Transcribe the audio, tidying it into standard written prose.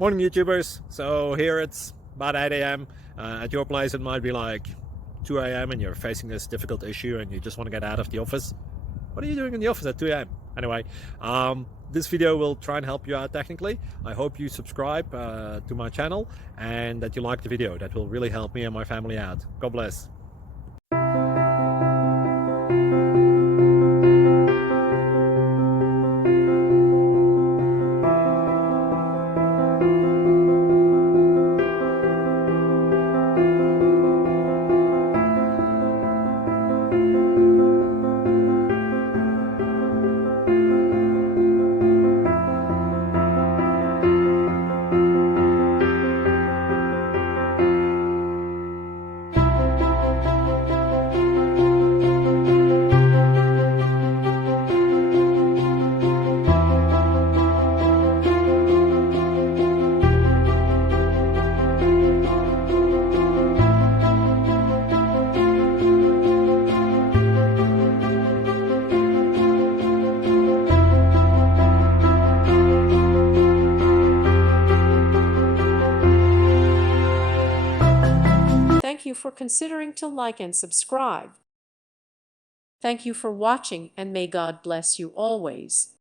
Morning, YouTubers. So here it's about 8 a.m. At your place, it might be like 2 a.m. and you're facing this difficult issue and you just want to get out of the office. What are you doing in the office at 2 a.m.? Anyway, this video will try and help you out technically. I hope you subscribe to my channel and that you like the video. That will really help me and my family out. God bless. Thank you for considering to like and subscribe. Thank you for watching, and may God bless you always.